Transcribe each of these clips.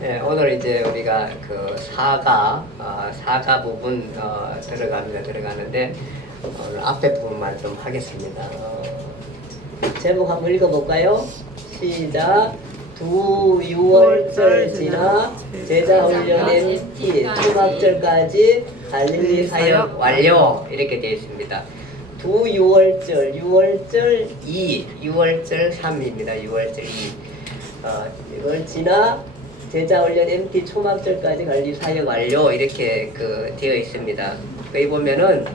네, 오늘 이제 우리가 그 사가 부분 들어가는데 오늘 앞에 부분만 좀 하겠습니다. 제목 한번 읽어볼까요? 시작. 두 유월절 지나 제자 훈련의 티 초막절까지 갈릴리 사역 완료 이렇게 되어 있습니다. 두 유월절, 유월절 2, 유월절 3입니다. 유월절 2. 이걸 지나 제자 훈련 MT 초막절까지 관리 사역 완료 이렇게 되어 있습니다. 거기 보면은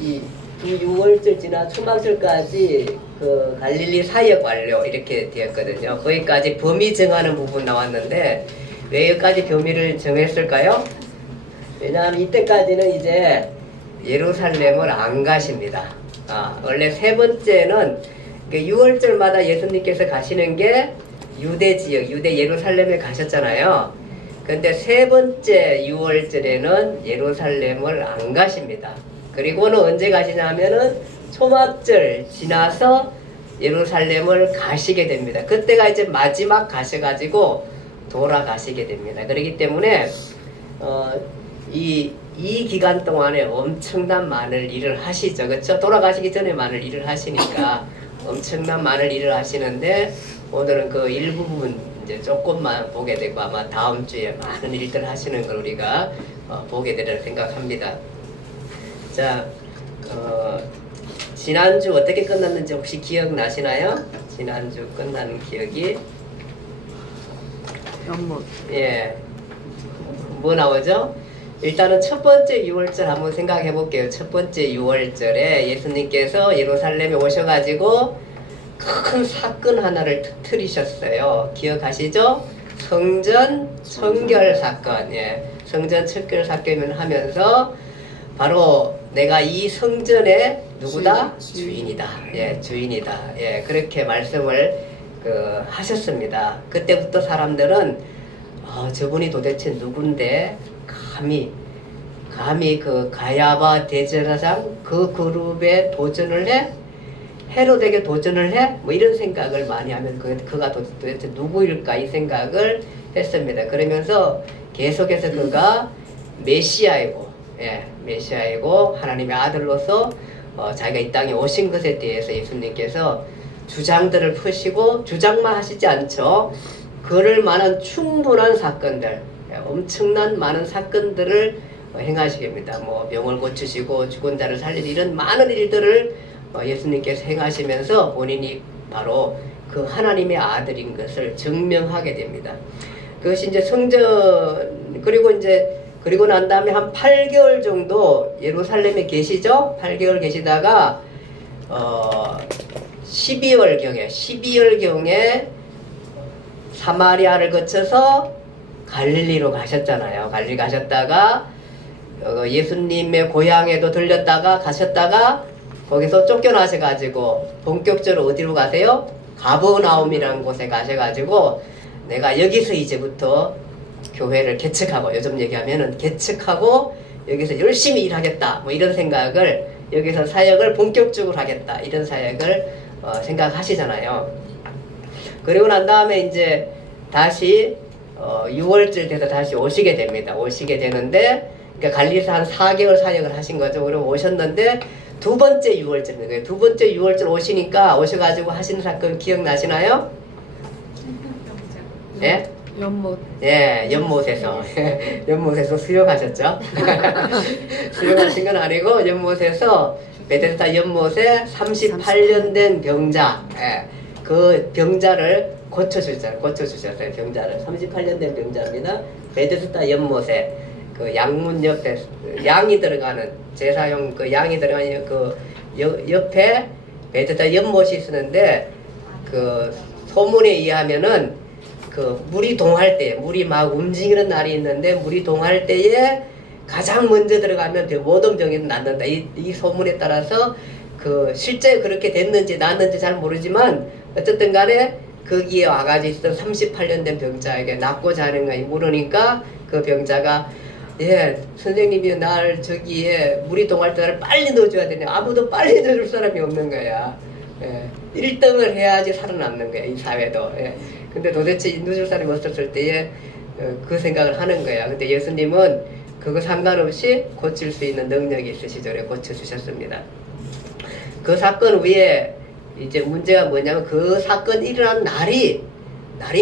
이 두 6월절 지나 초막절까지 갈릴리 사역 완료 이렇게 되었거든요. 거기까지 범위 정하는 부분 나왔는데 왜 여기까지 범위를 정했을까요? 왜냐하면 이때까지는 이제 예루살렘을 안 가십니다. 원래 세 번째는 6월절마다 예수님께서 가시는 게 유대 지역, 유대 예루살렘에 가셨잖아요. 근데 세 번째 6월절에는 예루살렘을 안 가십니다. 그리고는 언제 가시냐면은 초막절 지나서 예루살렘을 가시게 됩니다. 그때가 이제 마지막 가셔가지고 돌아가시게 됩니다. 그렇기 때문에 이 기간 동안에 엄청난 많은 일을 하시죠. 그렇죠? 돌아가시기 전에 많은 일을 하시니까 엄청난 많은 일을 하시는데 오늘은 그 일부분 이제 조금만 보게 되고 아마 다음 주에 많은 일들 하시는 걸 우리가 보게 되리라 생각합니다. 자, 지난주 어떻게 끝났는지 혹시 기억나시나요? 지난주 끝나는 기억이 예, 뭐 나오죠? 일단은 첫 번째 6월절 한번 생각해 볼게요. 첫 번째 6월절에 예수님께서 예루살렘에 오셔가지고 큰 사건 하나를 터뜨리셨어요. 기억하시죠? 성전 청결 사건. 예, 성전 청결 사건을 하면서 바로 내가 이 성전의 누구다? 주인이다. 예, 주인이다. 예, 그렇게 말씀을 하셨습니다. 그때부터 사람들은 저분이 도대체 누군데 감히 그 가야바 대제사장 그 그룹에 도전을 해? 헤로데게 도전을 해? 뭐 이런 생각을 많이 하면 그가 도대체 누구일까 이 생각을 했습니다. 그러면서 계속해서 그가 메시아이고 메시아이고 하나님의 아들로서 자기가 이 땅에 오신 것에 대해서 예수님께서 주장들을 푸시고 주장만 하시지 않죠. 그럴 만한 충분한 사건들, 엄청난 많은 사건들을 행하시게 됩니다. 뭐 병을 고치시고 죽은 자를 살리는 이런 많은 일들을 예수님께서 행하시면서 본인이 바로 그 하나님의 아들인 것을 증명하게 됩니다. 그것이 이제 성전 그리고 난 다음에 한 8개월 정도 예루살렘에 계시죠. 8개월 계시다가 12월경에 사마리아를 거쳐서 갈릴리로 가셨잖아요. 갈릴리 가셨다가 예수님의 고향에도 들렸다가 가셨다가 거기서 쫓겨나셔가지고 본격적으로 어디로 가세요? 가버나움이라는 곳에 가셔가지고 내가 여기서 이제부터 교회를 개척하고 요즘 얘기하면은 개척하고 여기서 열심히 일하겠다 뭐 이런 생각을 여기서 사역을 본격적으로 하겠다 이런 사역을 생각하시잖아요. 그리고 난 다음에 이제 다시 6월절 돼서 다시 오시게 됩니다. 오시게 되는데 그러니까 갈릴리에서 한 4개월 사역을 하신 거죠. 그리고 오셨는데 두 번째 6월절입니다. 두 번째 6월절 오셔가지고 하시는 사건 기억나시나요? 예? 연못. 예, 연못에서 수영하셨죠? 수영하신 건 아니고 연못에서 베데스다 연못에 38년 된 병자, 그 병자를 고쳐주셨어요. 병자를 38년 된 병자입니다. 베데스다 연못에 그 양문 옆에 양이 들어가는 제사용 그 양이 들어가는 그 옆에 베데스다 연못이 있었는데 그 소문에 의하면은 그 물이 동할 때, 물이 막 움직이는 날이 있는데 물이 동할 때에 가장 먼저 들어가면 모든 병이 낫는다. 이 소문에 따라서 그 실제 그렇게 됐는지 낫는지 잘 모르지만 어쨌든 간에 거기에 와가지고 있던 38년 된 병자에게 낫고자 하는 거니 물으니까 그 병자가 예, 선생님이 날 저기에 물이 동할 때 나를 빨리 넣어줘야 되네. 아무도 빨리 넣어줄 사람이 없는 거야. 예, 1등을 해야지 살아남는 거야, 이 사회도. 예. 근데 도대체 인도줄 사람이 없었을 때에 그 생각을 하는 거야. 근데 예수님은 그거 상관없이 고칠 수 있는 능력이 있으시죠. 고쳐주셨습니다. 그 사건 위에 이제 문제가 뭐냐면 그 사건 일어난 날이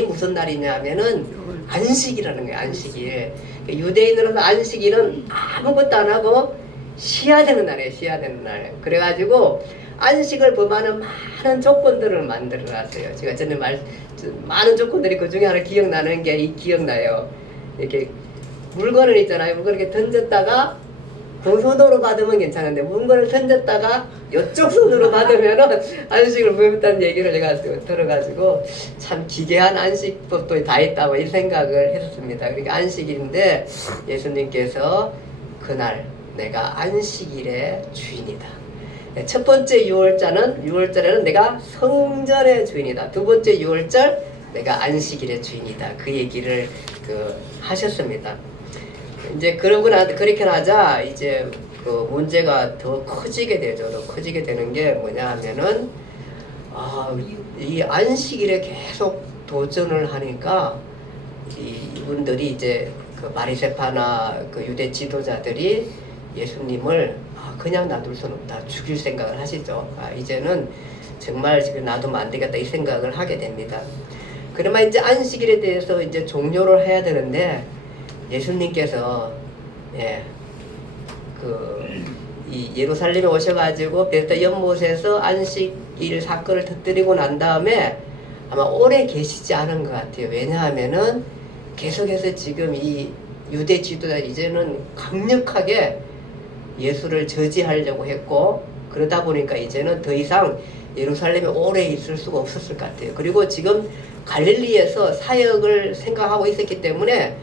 무슨 날이냐 하면은 안식이라는 거예요. 안식일. 유대인으로서 안식일은 아무것도 안 하고 쉬어야 되는 날이에요. 쉬어야 되는 날. 그래가지고 안식을 범하는 많은 조건들을 만들어놨어요. 제가 전에 많은 조건들이 그 중에 하나 기억나는 게 기억나요. 이렇게 물건을 있잖아요. 물건을 이렇게 던졌다가 그 손으로 받으면 괜찮은데 물건을 던졌다가 이쪽 손으로 받으면은 안식을 범했다는 얘기를 제가 들어가지고 참 기괴한 안식법도 다 있다 뭐 이 생각을 했었습니다. 그러니까 안식일인데 예수님께서 그날 내가 안식일의 주인이다. 첫 번째 유월절에는 내가 성전의 주인이다. 두 번째 유월절 내가 안식일의 주인이다. 그 얘기를 하셨습니다. 이제 그렇게 하자 이제 그 문제가 더 커지게 되죠. 더 커지게 되는 게 뭐냐 하면은 이 안식일에 계속 도전을 하니까 이분들이 이제 그 바리새파나 그 유대 지도자들이 예수님을 그냥 놔둘 수는 없다. 죽일 생각을 하시죠. 이제는 정말 지금 놔두면 안 되겠다 이 생각을 하게 됩니다. 그러면 이제 안식일에 대해서 이제 종료를 해야 되는데 예수님께서 이 예루살렘에 오셔가지고 베드스다 연못에서 안식일 사건을 터뜨리고 난 다음에 아마 오래 계시지 않은 것 같아요. 왜냐하면은 계속해서 지금 이 유대 지도자들이 이제는 강력하게 예수를 저지하려고 했고 그러다 보니까 이제는 더 이상 예루살렘에 오래 있을 수가 없었을 것 같아요. 그리고 지금 갈릴리에서 사역을 생각하고 있었기 때문에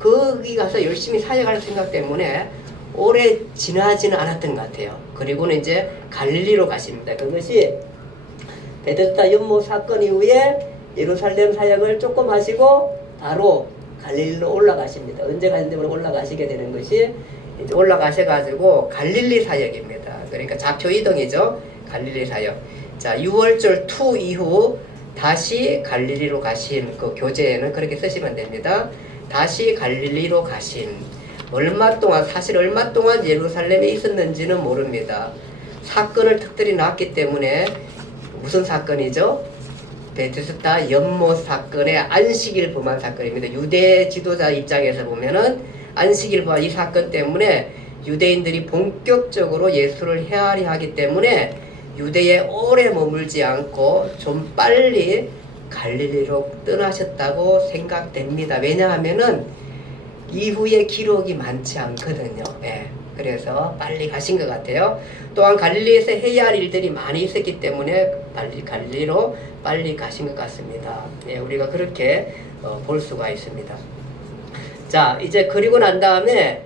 거기 가서 열심히 사역할 생각 때문에 오래 지나지는 않았던 것 같아요. 그리고는 이제 갈릴리로 가십니다. 그것이 베드스다 연못 사건 이후에 예루살렘 사역을 조금 하시고 바로 갈릴리로 올라가십니다. 언제 갈릴리로 올라가시게 되는 것이 이제 올라가셔가지고 갈릴리 사역입니다. 그러니까 좌표 이동이죠. 갈릴리 사역. 자, 6월절 투 이후 다시 갈릴리로 가신 그 교재에는 그렇게 쓰시면 됩니다. 다시 갈릴리로 가신 사실 얼마 동안 예루살렘에 있었는지는 모릅니다. 사건을 특별히 났기 때문에 무슨 사건이죠? 베드스다 연못 사건의 안식일 범한 사건입니다. 유대 지도자 입장에서 보면은 안식일 범한 이 사건 때문에 유대인들이 본격적으로 예수를 헤아려 하기 때문에 유대에 오래 머물지 않고 좀 빨리 갈릴리로 떠나셨다고 생각됩니다. 왜냐하면은 이후에 기록이 많지 않거든요. 그래서 빨리 가신 것 같아요. 또한 갈릴리에서 해야 할 일들이 많이 있었기 때문에 갈릴리로 빨리 가신 것 같습니다. 우리가 그렇게 볼 수가 있습니다. 자, 이제 그리고 난 다음에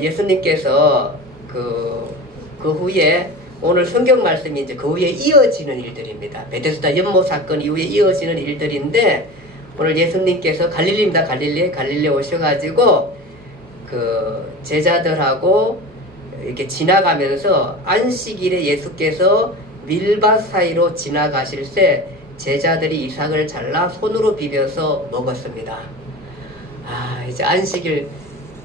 예수님께서 그 후에 오늘 성경 말씀이 이제 그 후에 이어지는 일들입니다. 베드스다 연못 사건 이후에 이어지는 일들인데 오늘 예수님께서 갈릴리입니다. 갈릴리에 오셔가지고 그 제자들하고 이렇게 지나가면서 안식일에 예수께서 밀밭 사이로 지나가실 때 제자들이 이삭을 잘라 손으로 비벼서 먹었습니다. 이제 안식일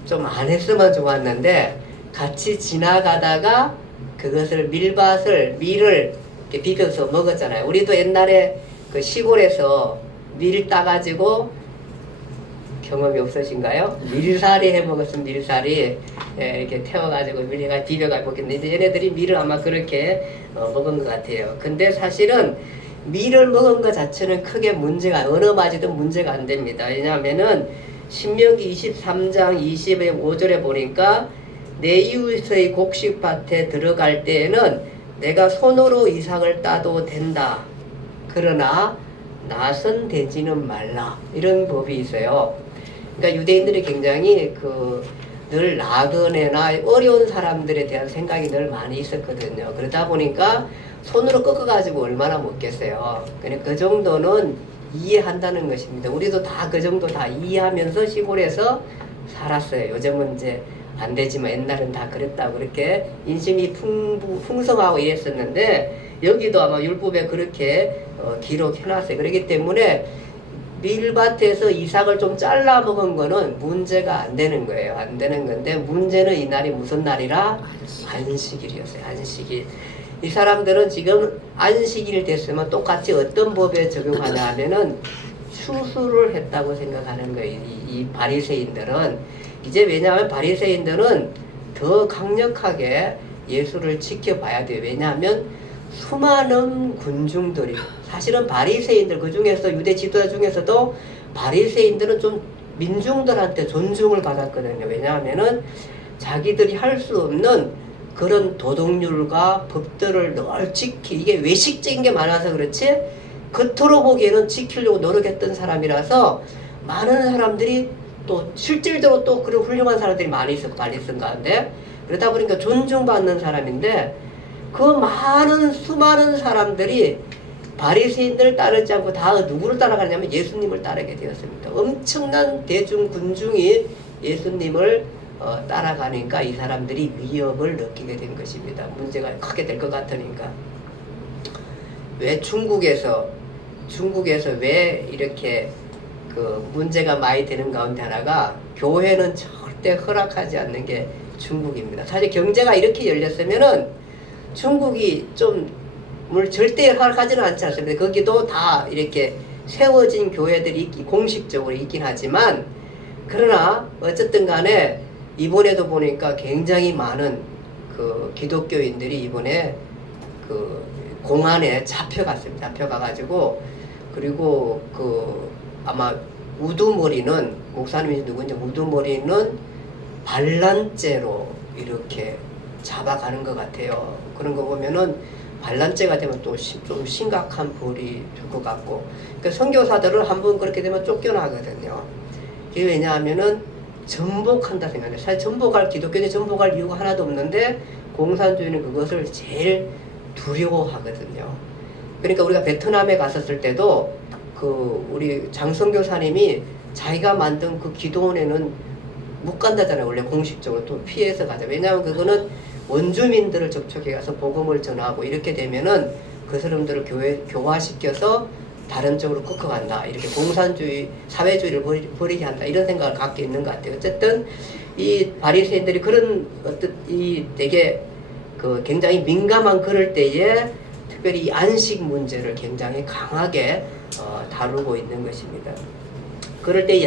좀 안 했으면 좋았는데 같이 지나가다가 그것을 밀을 이렇게 비벼서 먹었잖아요. 우리도 옛날에 그 시골에서 밀 따가지고 경험이 없으신가요? 밀사리 해 먹었으면 밀사리 이렇게 태워가지고 밀에가 비벼가지고 먹겠는데 얘네들이 밀을 아마 그렇게 먹은 것 같아요. 근데 사실은 밀을 먹은 것 자체는 크게 어느 맛이든 문제가 안 됩니다. 왜냐하면은 신명기 23장 25절에 보니까 내 이웃의 곡식밭에 들어갈 때에는 내가 손으로 이삭을 따도 된다. 그러나 낯은 대지는 말라. 이런 법이 있어요. 그러니까 유대인들이 굉장히 늘 나그네나 어려운 사람들에 대한 생각이 늘 많이 있었거든요. 그러다 보니까 손으로 꺾어가지고 얼마나 먹겠어요. 그러니까 그 정도는 이해한다는 것입니다. 우리도 다 그 정도 다 이해하면서 시골에서 살았어요. 요즘은 이제 안 되지만 옛날은 다 그랬다고 그렇게 인심이 풍성하고 이랬었는데 여기도 아마 율법에 그렇게 기록해놨어요. 그렇기 때문에 밀밭에서 이삭을 좀 잘라 먹은 거는 문제가 안 되는 거예요. 안 되는 건데 문제는 이날이 무슨 날이라? 안식일이었어요. 안식일. 이 사람들은 지금 안식일 됐으면 똑같이 어떤 법에 적용하냐 하면은 추수를 했다고 생각하는 거예요. 이 바리새인들은. 이제 왜냐하면 바리새인들은 더 강력하게 예수를 지켜봐야 돼요. 왜냐하면 수많은 군중들이 사실은 바리새인들 그 중에서 유대 지도자 중에서도 바리새인들은 좀 민중들한테 존중을 받았거든요. 왜냐하면은 자기들이 할 수 없는 그런 도덕률과 법들을 늘 이게 외식적인 게 많아서 그렇지 겉으로 보기에는 지키려고 노력했던 사람이라서 많은 사람들이 또 실질적으로 또 그런 훌륭한 사람들이 많이 있었고 바리새인 가운데 그러다 보니까 존중받는 사람인데 그 많은 수많은 사람들이 바리새인들을 따르지 않고 다 누구를 따라가냐면 예수님을 따르게 되었습니다. 엄청난 대중 군중이 예수님을 따라가니까 이 사람들이 위협을 느끼게 된 것입니다. 문제가 크게 될 것 같으니까. 왜 중국에서 왜 이렇게 그 문제가 많이 되는 가운데 하나가 교회는 절대 허락하지 않는 게 중국입니다. 사실 경제가 이렇게 열렸으면은 중국이 좀 물 절대 허락하지는 않지 않습니다. 거기도 다 이렇게 세워진 교회들이 공식적으로 있긴 하지만 그러나 어쨌든 간에 이번에도 보니까 굉장히 많은 그 기독교인들이 이번에 그 공안에 잡혀갔습니다. 잡혀가가지고 그리고 그 아마 우두머리는 목사님이 누군지 우두머리는 반란죄로 이렇게 잡아가는 것 같아요. 그런 거 보면은 반란죄가 되면 또 좀 심각한 벌이 줄 것 같고 그러니까 선교사들은 한번 그렇게 되면 쫓겨나거든요. 이게 왜냐하면은 전복한다 생각해요. 사실 전복할 기독교인이 전복할 이유가 하나도 없는데 공산주의는 그것을 제일 두려워하거든요. 그러니까 우리가 베트남에 갔었을 때도 그 우리 장성교사님이 자기가 만든 그 기도원에는 못 간다잖아요. 원래 공식적으로 또 피해서 가자. 왜냐하면 그거는 원주민들을 접촉해 가서 복음을 전하고 이렇게 되면은 그 사람들을 교화시켜서 다른 쪽으로 꺾어간다. 이렇게 공산주의, 사회주의를 버리게 한다. 이런 생각을 갖고 있는 것 같아요. 어쨌든 이 바리새인들이 그런 어떤 이 되게 그 굉장히 민감한 그럴 때에 특별히 이 안식 문제를 굉장히 강하게 다루고 있는 것입니다. 그럴 때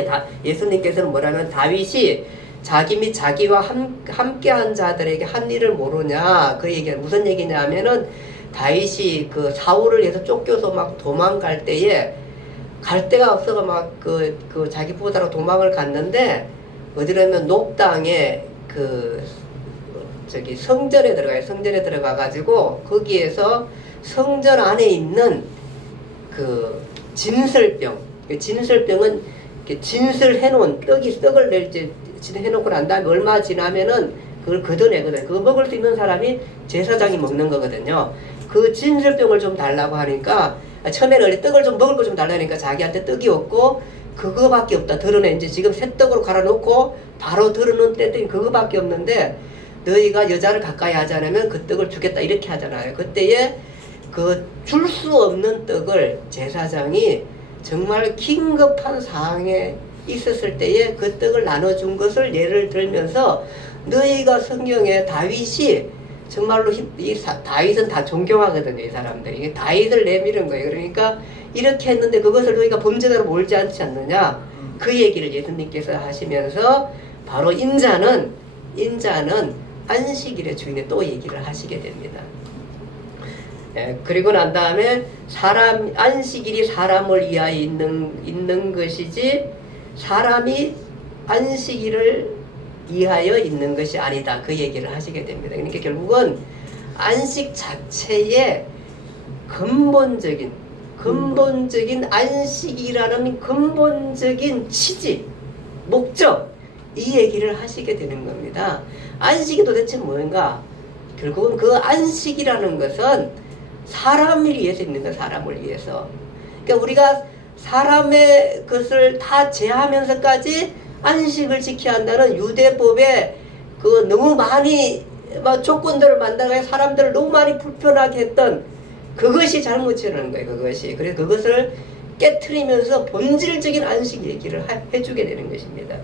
예수님께서는 뭐라면 다윗이 자기 및 자기와 함께한 자들에게 한 일을 모르냐 그 얘기가 무슨 얘기냐 하면은 다윗이 그 사울을 위해서 쫓겨서 막 도망갈 때에 갈 데가 없어서 막 그 자기 보다로 도망을 갔는데 어디라면 녹당에 그 저기 성전에 들어가요. 성전에 들어가가지고 거기에서 성전 안에 있는 그 진설병, 그 진설병은 이렇게 진설해놓은 떡을 낼지 해놓고 난 다음에 얼마 지나면은 그걸 걷어내거든요. 그거 먹을 수 있는 사람이 제사장이 먹는 거거든요. 그 진설병을 좀 달라고 하니까 처음에는 떡을 좀 먹을 거 좀 달라니까 자기한테 떡이 없고 그거밖에 없다. 들어내 이제 지금 새 떡으로 갈아놓고 바로 들어놓은 때 그거밖에 없는데 너희가 여자를 가까이 하지 않으면 그 떡을 주겠다 이렇게 하잖아요. 그때에 그 줄 수 없는 떡을 제사장이 정말 긴급한 상황에 있었을 때에 그 떡을 나눠준 것을 예를 들면서 너희가 성경에 다윗이 정말로 다윗은 다 존경하거든요. 이 사람들이. 이게 다윗을 내밀은 거예요. 그러니까 이렇게 했는데 그것을 너희가 범죄자로 몰지 않지 않느냐 그 얘기를 예수님께서 하시면서 바로 인자는 안식일의 주인에 또 얘기를 하시게 됩니다. 예, 그리고 난 다음에 안식일이 사람을 위하여 있는 것이지 사람이 안식일을 위하여 있는 것이 아니다. 그 얘기를 하시게 됩니다. 그러니까 결국은 안식 자체의 근본적인 안식이라는 근본적인 취지, 목적 이 얘기를 하시게 되는 겁니다. 안식이 도대체 뭔가? 결국은 그 안식이라는 것은 사람을 위해서 있는 거야. 사람을 위해서. 그러니까 우리가 사람의 것을 다 제하면서까지 안식을 지켜야 한다는 유대법에 그 너무 많이 막 조건들을 만들어서 사람들을 너무 많이 불편하게 했던 그것이 잘못이라는 거예요. 그것이. 그래서 그것을 깨트리면서 본질적인 안식 얘기를 해주게 되는 것입니다.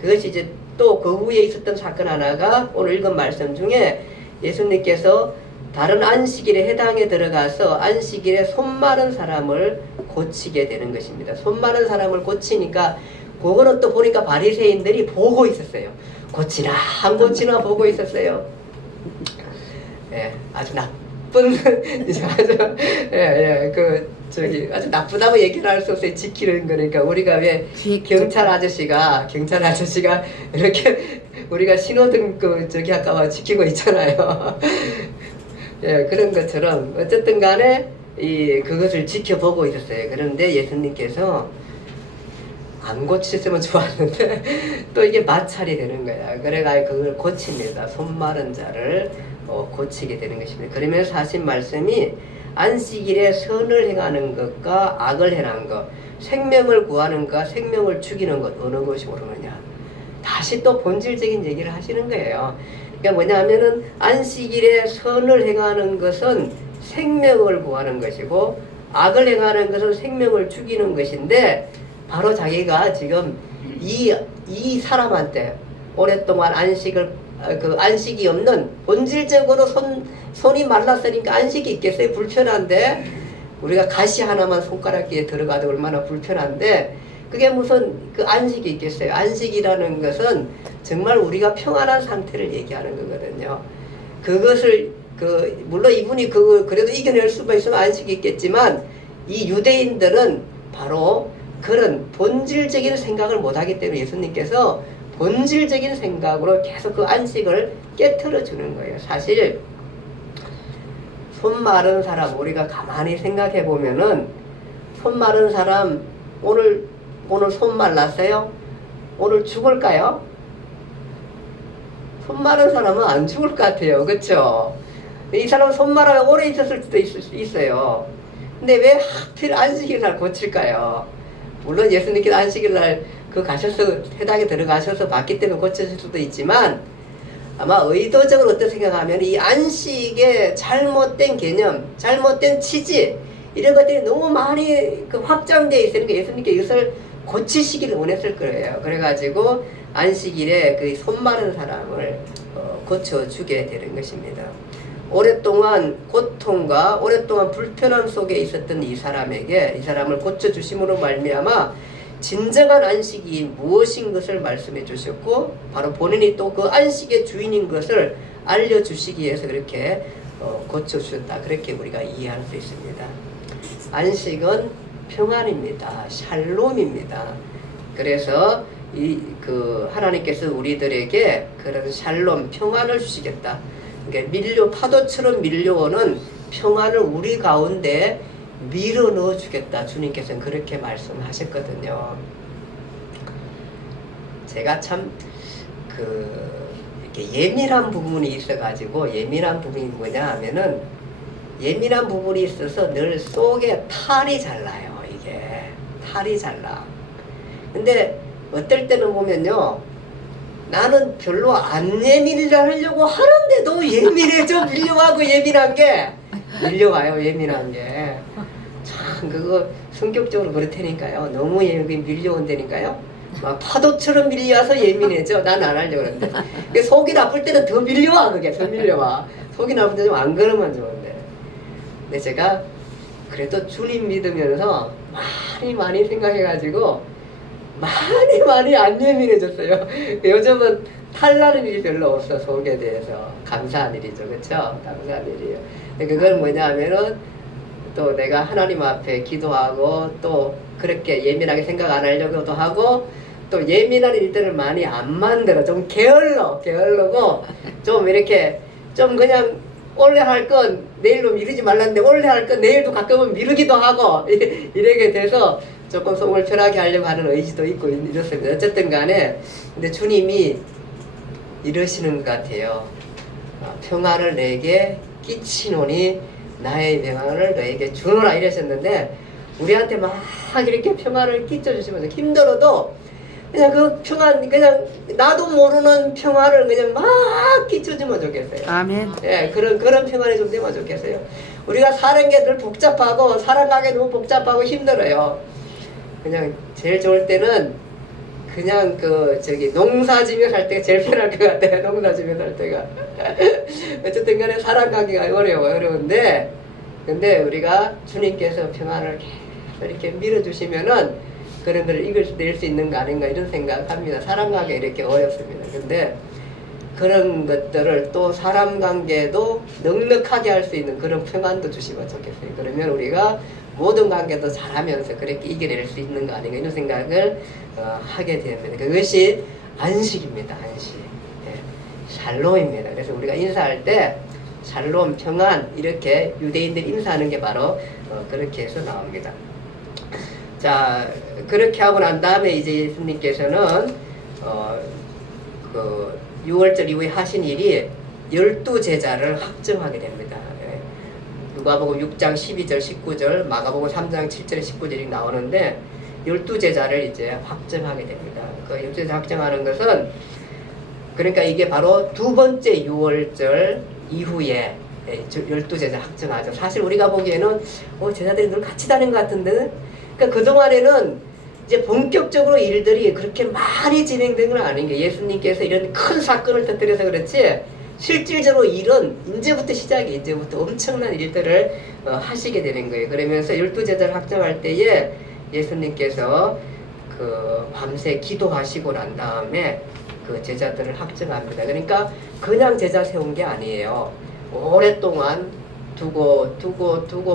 그것이 이제 또 그 후에 있었던 사건 하나가 오늘 읽은 말씀 중에 예수님께서 다른 안식일에 해당에 들어가서 안식일에 손 마른 사람을 고치게 되는 것입니다. 손 마른 사람을 고치니까 그거는 또 보니까 바리새인들이 보고 있었어요. 고치나 안 고치나 보고 있었어요. 예, 아주 나쁜 아주 아주 나쁘다고 얘기를 할 수 없어요. 지키는 거니까. 우리가 왜 경찰 아저씨가 이렇게 우리가 신호등 아까 지키고 있잖아요. 예, 그런 것처럼 어쨌든 간에 그것을 지켜보고 있었어요. 그런데 예수님께서 안 고쳤으면 좋았는데 또 이게 마찰이 되는 거야. 그래가 그걸 고칩니다. 손 마른 자를 고치게 되는 것입니다. 그러면서 하신 말씀이 안식일에 선을 행하는 것과 악을 행하는 것, 생명을 구하는 것, 생명을 죽이는 것 어느 것이 옳으느냐. 다시 또 본질적인 얘기를 하시는 거예요. 그러니까 뭐냐 하면은 안식일에 선을 행하는 것은 생명을 구하는 것이고 악을 행하는 것은 생명을 죽이는 것인데 바로 자기가 지금 이 사람한테 오랫동안 안식이 없는 본질적으로 손이 말랐으니까 안식이 있겠어요? 불편한데 우리가 가시 하나만 손가락에 들어가도 얼마나 불편한데 그게 무슨 안식이 있겠어요? 안식이라는 것은 정말 우리가 평안한 상태를 얘기하는 거거든요. 그것을 물론 이분이 그래도 이겨낼 수가 있으면 안식이 있겠지만 이 유대인들은 바로 그런 본질적인 생각을 못하기 때문에 예수님께서 본질적인 생각으로 계속 그 안식을 깨트려 주는 거예요. 사실 손 마른 사람 우리가 가만히 생각해 보면은 손 마른 사람 오늘 손 말랐어요? 오늘 죽을까요? 손 마른 사람은 안 죽을 것 같아요. 그렇죠? 이 사람은 손 마르면 오래 있었을 수도 있어요. 근데 왜 하필 안식일 날 고칠까요? 물론 예수님께서 안식일 날 해당에 들어가셔서 봤기 때문에 고쳤을 수도 있지만 아마 의도적으로 어떻게 생각하면 이 안식의 잘못된 개념, 잘못된 취지 이런 것들이 너무 많이 확장되어 있으니까 예수님께 이것을 고치시기를 원했을 거예요. 그래가지고 안식일에 손 마른 사람을 고쳐주게 되는 것입니다. 오랫동안 고통과 오랫동안 불편함 속에 있었던 이 사람을 고쳐주심으로 말미암아 진정한 안식이 무엇인 것을 말씀해 주셨고 바로 본인이 또 그 안식의 주인인 것을 알려주시기 위해서 그렇게 고쳐주셨다. 그렇게 우리가 이해할 수 있습니다. 안식은 평안입니다. 샬롬입니다. 그래서 하나님께서 우리들에게 그런 샬롬, 평안을 주시겠다. 그러니까 파도처럼 밀려오는 평안을 우리 가운데 밀어 넣어 주겠다. 주님께서는 그렇게 말씀하셨거든요. 제가 참 이렇게 예민한 부분이 있어가지고 예민한 부분이 뭐냐 하면은 예민한 부분이 있어서 늘 속에 탈이 잘 나요. 이게 탈이 잘 나. 근데 어떨 때는 보면요. 나는 별로 안 예민하려고 하는데도 예민해져. 밀려와고 예민한 게 밀려와요. 예민한 게 참 그거 성격적으로 그렇다니까요. 너무 밀려온다니까요. 막 파도처럼 밀려와서 예민해져. 난 안 하려고 그러는데 속이 나쁠 때는 더 밀려와. 그게 더 밀려와. 속이 나쁠 때 좀 안 그러면 좋은데. 근데 제가 그래도 주님 믿으면서 많이 생각해가지고 많이 안 예민해졌어요. 요즘은 탈나는 일이 별로 없어. 속에 대해서 감사한 일이죠. 그렇죠? 감사한 일이에요. 그건 뭐냐면은 또 내가 하나님 앞에 기도하고 또 그렇게 예민하게 생각 안 하려고도 하고 또 예민한 일들을 많이 안 만들어. 좀 게을르고 좀 이렇게 좀 그냥 원래 할 건 내일로 미루지 말랐는데 원래 할 건 내일도 가끔은 미루기도 하고 이렇게 돼서 조금 속을 편하게 하려고 하는 의지도 있고 이렇습니다. 어쨌든 간에 근데 주님이 이러시는 것 같아요. 평안을 내게 끼치노니 나의 평안을 너에게 주노라 이러셨는데 우리한테 막 이렇게 평안을 끼쳐주시면서 힘들어도 그냥 그 평안 그냥 나도 모르는 평안을 그냥 막 끼쳐주면 좋겠어요. 아멘. 예, 그런 평안이 좀 되면 좋겠어요. 우리가 사는 게 늘 복잡하고 살아가기 너무 복잡하고 힘들어요. 그냥 제일 좋을 때는 그냥 농사지며 살 때가 제일 편할 것 같아요. 농사지며 살 때가. 어쨌든 간에 살아가기가 어려운데, 근데 우리가 주님께서 평안을 계속 이렇게 밀어주시면은 그런 걸 이겨낼 수 있는 거 아닌가 이런 생각합니다. 살아가기 이렇게 어렵습니다. 근데 그런 것들을 또 사람 관계도 넉넉하게 할 수 있는 그런 평안도 주시면 좋겠어요. 그러면 우리가 모든 관계도 잘하면서 그렇게 이겨낼 수 있는 거 아닌가 이런 생각을 하게 됩니다. 그것이 안식입니다. 안식. 예. 샬롬입니다. 그래서 우리가 인사할 때 샬롬, 평안 이렇게 유대인들이 인사하는 게 바로 그렇게 해서 나옵니다. 자, 그렇게 하고 난 다음에 이제 예수님께서는 그 6월절 이후에 하신 일이 12제자를 확정하게 됩니다. 예. 누가복음 6장 12절 19절, 마가복음 3장 7절 19절이 나오는데 12제자를 이제 확정하게 됩니다. 그 12제자 확정하는 것은 그러니까 이게 바로 두 번째 6월절 이후에 12제자 확정하죠. 사실 우리가 보기에는 제자들이 늘 같이 다닌 것 같은데, 그러니까 그동안에는 이제 본격적으로 일들이 그렇게 많이 진행된 건 아닌 게 예수님께서 이런 큰 사건을 터뜨려서 그렇지 실질적으로 일은 이제부터 엄청난 일들을 하시게 되는 거예요. 그러면서 12제자를 확정할 때에 예수님께서 그 밤새 기도하시고 난 다음에 그 제자들을 확정합니다. 그러니까 그냥 제자 세운 게 아니에요. 오랫동안 두고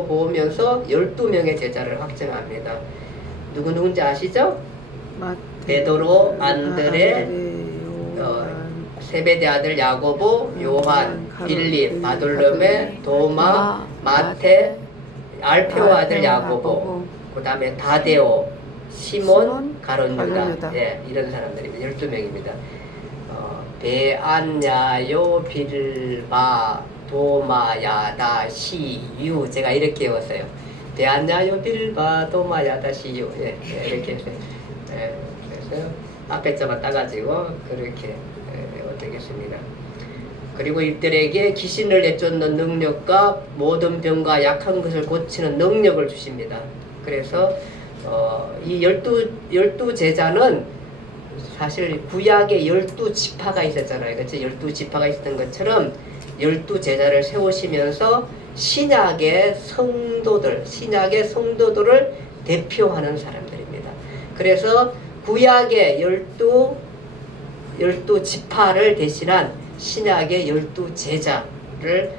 보면서 12명의 제자를 확정합니다. 누군지 아시죠? 베드로, 안드레, 세베대 아들 야고보, 요한, 빌립, 바돌로메, 도마, 마테, 알페오 아들 야고보, 그 다음에 다데오, 시몬, 가룟 유다. 예, 이런 사람들입니다. 12명입니다. 베안야요, 빌바, 도마, 야다, 시, 유. 제가 이렇게 외웠어요. 베안야요, 빌바, 도마, 야다, 시, 유. 예, 이렇게 해서. 예, 그래서 앞에 자만 따가지고 그렇게 외워 되겠습니다. 그리고 이들에게 귀신을 내쫓는 능력과 모든 병과 약한 것을 고치는 능력을 주십니다. 그래서 이 12제자는 사실 구약에 12지파가 있었잖아요. 그치? 12지파가 있었던 것처럼 12제자를 세우시면서 신약의 성도들을 대표하는 사람들입니다. 그래서 구약의 12지파를 대신한 신약의 12제자를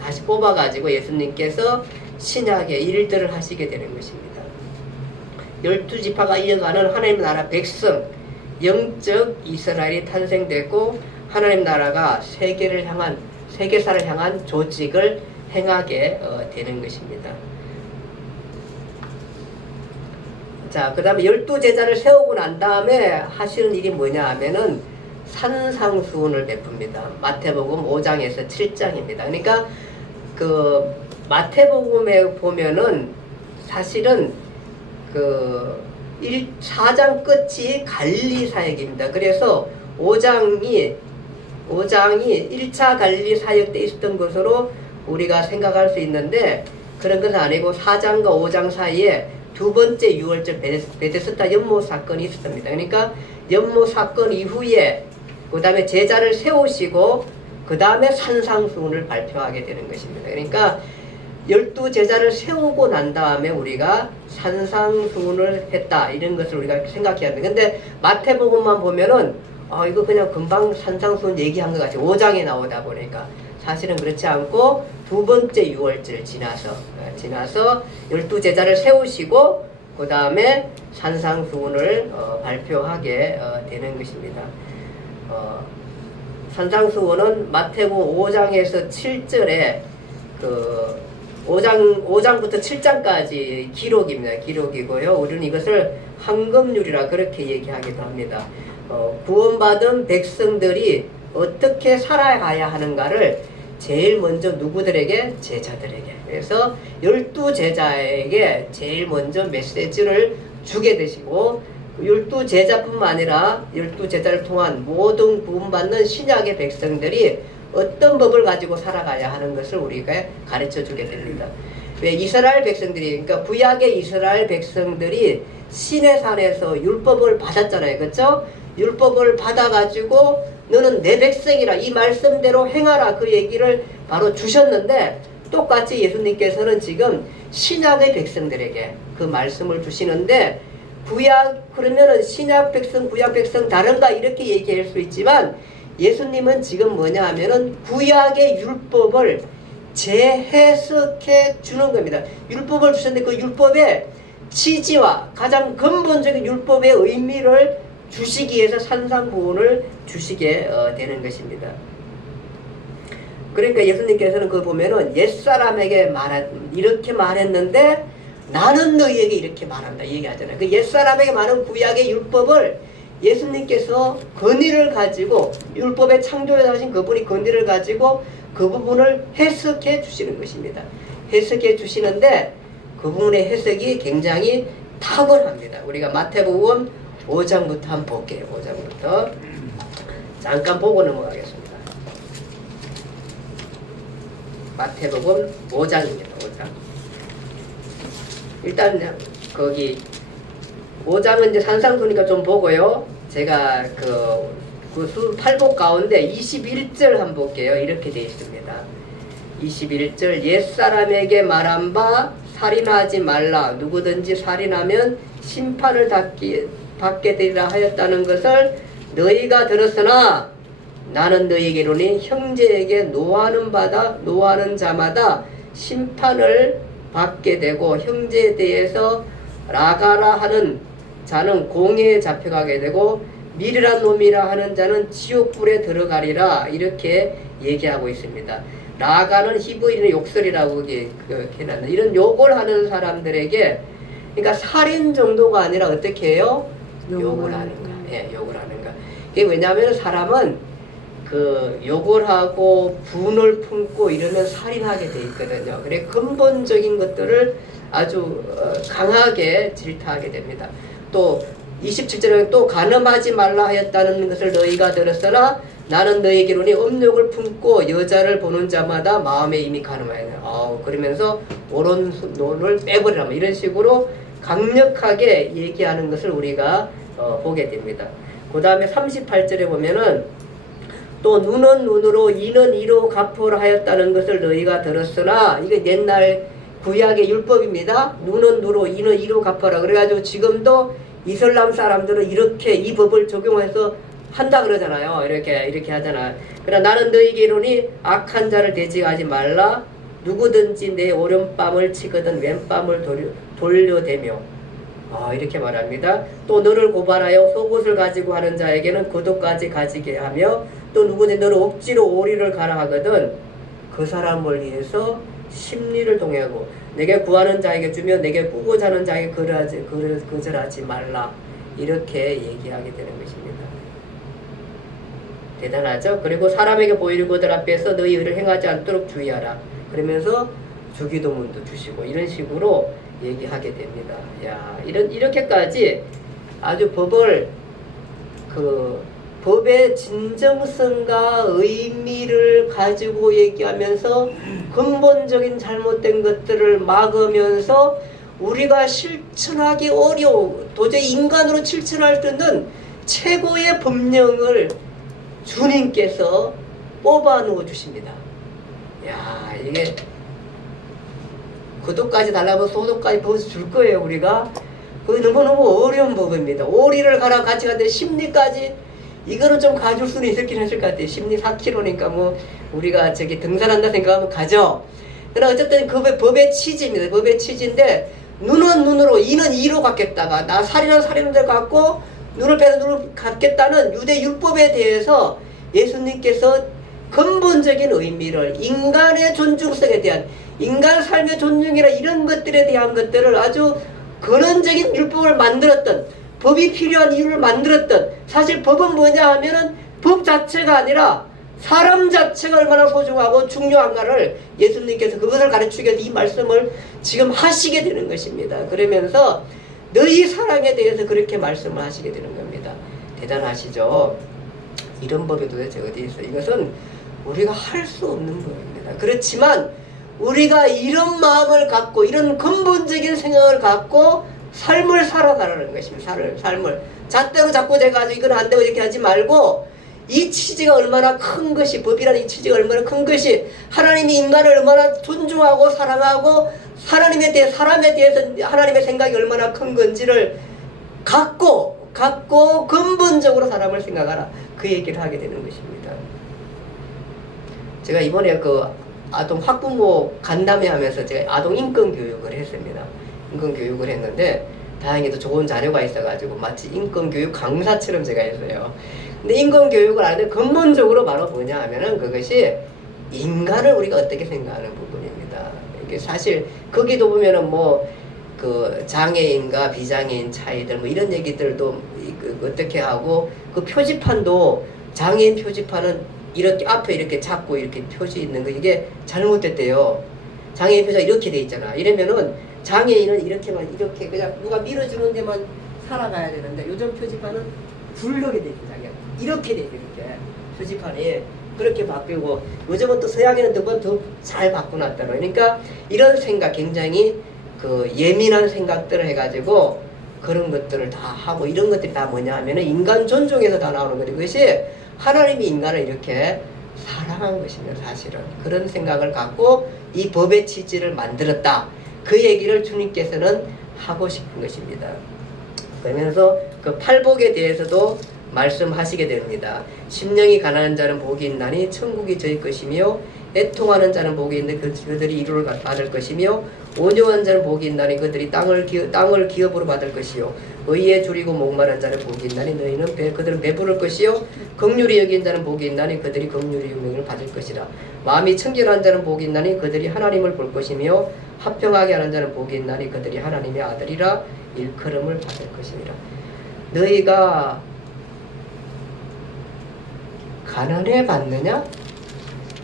다시 뽑아가지고 예수님께서 신약의 일들을 하시게 되는 것입니다. 12지파가 이어가는 하나님 나라 백성, 영적 이스라엘이 탄생되고 하나님 나라가 세계사를 향한 조직을 행하게 되는 것입니다. 자, 그 다음에 12제자를 세우고 난 다음에 하시는 일이 뭐냐 하면은 산상수훈을 베풉니다. 마태복음 5장에서 7장입니다. 그러니까 그 마태복음에 보면은 사실은 그 4장 끝이 갈릴리 사역입니다. 그래서 5장이 1차 갈릴리 사역 때 있었던 것으로 우리가 생각할 수 있는데 그런 것은 아니고 4장과 5장 사이에 두 번째 6월절 베데스다 연못 사건이 있었습니다. 그러니까 연못 사건 이후에 그 다음에 제자를 세우시고 그 다음에 산상수훈을 발표하게 되는 것입니다. 그러니까 12제자를 세우고 난 다음에 우리가 산상수훈을 했다 이런 것을 우리가 생각해야 합니다. 근데 마태복음만 보면은 이거 그냥 금방 산상수훈 얘기한 것 같이 5장에 나오다 보니까 사실은 그렇지 않고 두 번째 6월절 지나서 12제자를 세우시고 그 다음에 산상수훈을 발표하게 되는 것입니다. 산상수훈은 마태복음 5장에서 7절에 그 5장부터 7장까지 기록이고요. 우리는 이것을 황금률이라 그렇게 얘기하기도 합니다. 구원받은 백성들이 어떻게 살아가야 하는가를 제일 먼저 누구들에게? 제자들에게. 그래서 12제자에게 제일 먼저 메시지를 주게 되시고 12제자뿐만 아니라 12제자를 통한 모든 구원받는 신약의 백성들이 어떤 법을 가지고 살아가야 하는 것을 우리가 가르쳐 주게 됩니다. 왜 이스라엘 백성들이, 그러니까 구약의 이스라엘 백성들이 시내산에서 율법을 받았잖아요. 그렇죠? 율법을 받아가지고 너는 내 백성이라 이 말씀대로 행하라 그 얘기를 바로 주셨는데, 똑같이 예수님께서는 지금 신약의 백성들에게 그 말씀을 주시는데, 구약 그러면은 신약 백성 구약 백성 다른가 이렇게 얘기할 수 있지만, 예수님은 지금 뭐냐 하면은 구약의 율법을 재해석해 주는 겁니다. 율법을 주셨는데 그 율법의 취지와 가장 근본적인 율법의 의미를 주시기 위해서 산상구원을 주시게 되는 것입니다. 그러니까 예수님께서는 그거 보면은 옛사람에게 이렇게 말했는데 나는 너희에게 이렇게 말한다 얘기하잖아요. 그 옛사람에게 말한 구약의 율법을 예수님께서 권위를 가지고, 율법의 창조에 하신 그분이 권위를 가지고 그 부분을 해석해 주시는 것입니다. 해석해 주시는데 그 부분의 해석이 굉장히 탁월합니다. 우리가 마태복음 5장부터 한번 볼게요. 5장부터 잠깐 보고 넘어가겠습니다. 마태복음 5장입니다. 5장. 일단 거기 5장은 이제 산상수니까 좀 보고요. 제가 그 팔복 가운데 21절 한번 볼게요. 이렇게 되어 있습니다. 21절 옛사람에게 말한 바 살인하지 말라. 누구든지 살인하면 심판을 받게 되리라 하였다는 것을 너희가 들었으나 나는 너희에게 이르노니 형제에게 노하는 자마다 심판을 받게 되고 형제에 대해서 라가라 하는 자는 공회에 잡혀가게 되고 미르란 놈이라 하는 자는 지옥불에 들어가리라. 이렇게 얘기하고 있습니다. 라가는 히브리인의 욕설이라고 해놨는데, 이런 욕을 하는 사람들에게, 그러니까 살인 정도가 아니라 어떻게 해요? 욕을 하는가. 예, 욕을 하는가. 이게 왜냐하면 사람은 그 욕을 하고 분을 품고 이러면 살인하게 돼 있거든요. 그래 근본적인 것들을 아주 강하게 질타하게 됩니다. 또 27절에 또 간음하지 말라 하였다는 것을 너희가 들었으나 나는 너희에게 이르노니 음욕을 품고 여자를 보는 자마다 마음에 이미 간음하였네. 그러면서 오른손을 빼버리라 이런 식으로 강력하게 얘기하는 것을 우리가 보게 됩니다. 그 다음에 38절에 보면은 또 눈은 눈으로 이는 이로 갚으라 하였다는 것을 너희가 들었으나, 이게 옛날 구약의 율법입니다. 눈은 눈으로 이는 이로 갚아라. 그래가지고 지금도 이슬람 사람들은 이렇게 이 법을 적용해서 한다 그러잖아요. 이렇게 하잖아. 그러나 나는 너희에게 이르노니 악한 자를 대적하지 말라. 누구든지 내 오른뺨을 치거든 왼뺨을 돌려대며. 이렇게 말합니다. 또 너를 고발하여 속옷을 가지고 하는 자에게는 겉옷까지 가지게 하며, 또 누구든지 너를 억지로 오리를 가라 하거든 그 사람을 위해서 심리를 동의하고 내게 구하는 자에게 주며 내게 꾸고자 하는 자에게 거절하지 말라. 이렇게 얘기하게 되는 것입니다. 대단하죠? 그리고 사람에게 보이는 것들 앞에서 너희 의를 행하지 않도록 주의하라. 그러면서 주기도문도 주시고 이런 식으로 얘기하게 됩니다. 야, 이렇게까지 아주 법의 진정성과 의미를 가지고 얘기하면서 근본적인 잘못된 것들을 막으면서 우리가 실천하기 어려워, 도저히 인간으로 실천할 수 없는 최고의 법령을 주님께서 뽑아 놓아 주십니다. 야, 이게 구독까지 달라고 소독까지 벌써 줄 거예요. 우리가 그게 너무너무 어려운 법입니다. 오리를 가라 같이 갔는데 심리까지, 이거는 좀 가줄 수는 있었긴 했을 것 같아요. 심리 4km니까 뭐 우리가 등산한다 생각하면 가죠. 그러나 어쨌든 그 법의 취지입니다. 법의 취지인데, 눈은 눈으로 이는 이로 갚겠다가 나 살인은 살인을 갚고 눈을 빼는 눈을 갚겠다는 유대 율법에 대해서 예수님께서 근본적인 의미를, 인간의 존중성에 대한, 인간 삶의 존중이나 이런 것들에 대한 것들을 아주 근원적인 율법을 만들었던, 법이 필요한 이유를 만들었던, 사실 법은 뭐냐 하면은 법 자체가 아니라 사람 자체가 얼마나 소중하고 중요한가를 예수님께서 그것을 가르치기 위해서 이 말씀을 지금 하시게 되는 것입니다. 그러면서 너희 사랑에 대해서 그렇게 말씀을 하시게 되는 겁니다. 대단하시죠? 이런 법이 도대체 어디 있어? 이것은 우리가 할 수 없는 법입니다. 그렇지만 우리가 이런 마음을 갖고 이런 근본적인 생각을 갖고 삶을 살아가라는 것입니다. 삶을 잣대로 자꾸 제가 이건 안 되고 이렇게 하지 말고 이 취지가 얼마나 큰 것이, 법이라는 이 취지가 얼마나 큰 것이, 하나님이 인간을 얼마나 존중하고 사랑하고 사람에 대해서 하나님의 생각이 얼마나 큰 건지를 갖고 근본적으로 사람을 생각하라, 그 얘기를 하게 되는 것입니다. 제가 이번에 그 아동 학부모 간담회 하면서 제가 아동 인권 교육을 했습니다. 인권 교육을 했는데 다행히도 좋은 자료가 있어가지고 마치 인권 교육 강사처럼 제가 했어요. 근데 인권 교육을 하는데 근본적으로 바로 뭐냐 하면은 그것이 인간을 우리가 어떻게 생각하는 부분입니다. 이게 사실 거기도 보면은 뭐 그 장애인과 비장애인 차이들 뭐 이런 얘기들도 어떻게 하고, 그 표지판도 장애인 표지판은 이렇게 앞에 이렇게 잡고 이렇게 표시 있는 거 이게 잘못됐대요. 장애인 표지가 이렇게 돼 있잖아. 이러면은 장애인은 이렇게만 이렇게 그냥 누가 밀어주는 데만 살아가야 되는데 요즘 표지판은 굴러게 돼 있어. 자기가 이렇게 돼 있어. 이렇게 표지판이 그렇게 바뀌고, 요즘은 또 서양에는 더 잘 바꿔놨더라고요. 그러니까 이런 생각, 굉장히 그 예민한 생각들을 해가지고 그런 것들을 다 하고, 이런 것들이 다 뭐냐 하면은 인간 존중에서 다 나오는 거죠. 그것이 하나님이 인간을 이렇게 사랑한 것입니다. 사실은 그런 생각을 갖고 이 법의 취지를 만들었다, 그 얘기를 주님께서는 하고 싶은 것입니다. 그러면서 그 팔복에 대해서도 말씀하시게 됩니다. 심령이 가난한 자는 복이 있나니 천국이 저희 것이며, 애통하는 자는 복이 있는데 그들이 이루를 받을 것이며, 온유한 자는 복이 있나니 그들이 땅을 기업으로 받을 것이요, 의에 줄이고 목마른 자는 복이 있나니 그들은 배부를 것이요, 긍휼히 여긴 자는 복이 있나니 그들이 긍휼히 유명을 받을 것이라. 마음이 청결한 자는 복이 있나니 그들이 하나님을 볼 것이며, 합평하게 하는 자는 복이 있나니 그들이 하나님의 아들이라 일컬음을 받을 것이니라. 너희가 가난해 봤느냐?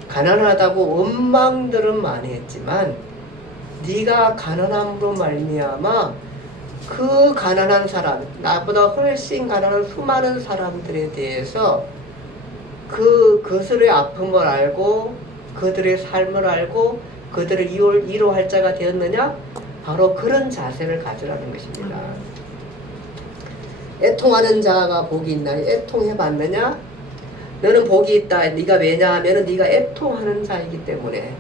가난하다고 원망들은 많이 했지만 네가 가난함으로 말미암아 그 가난한 사람, 나보다 훨씬 가난한 수많은 사람들에 대해서 그들의 아픔을 알고 그들의 삶을 알고 그들을 위로할 자가 되었느냐? 바로 그런 자세를 가지라는 것입니다. 애통하는 자가 복이 있나니 애통해 봤느냐? 너는 복이 있다. 네가 왜냐하면 네가 애통하는 자이기 때문에.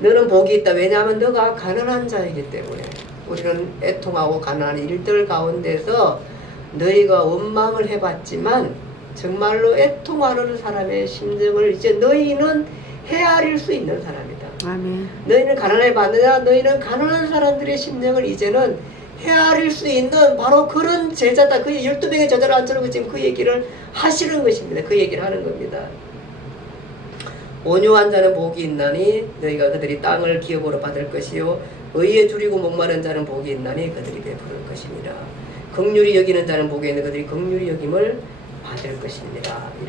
너는 복이 있다. 왜냐하면 너가 가난한 자이기 때문에. 우리는 애통하고 가난한 일들 가운데서 너희가 원망을 해봤지만 정말로 애통하는 사람의 심정을 이제 너희는 헤아릴 수 있는 사람이다. 아멘. 너희는 가난해 봤느냐? 너희는 가난한 사람들의 심정을 이제는 헤아릴 수 있는 바로 그런 제자다. 그 12명의 제자를 앉혀놓고 지금 그 얘기를 하시는 것입니다. 그 얘기를 하는 겁니다. 온유한 자는 복이 있나니 너희가 그들이 땅을 기업으로 받을 것이요, 의에 줄이고 목마른 자는 복이 있나니 그들이 베풀을 것입니다. 긍휼히 여기는 자는 복이 있는 그들이 긍휼히 여김을 받을 것입니다. 이런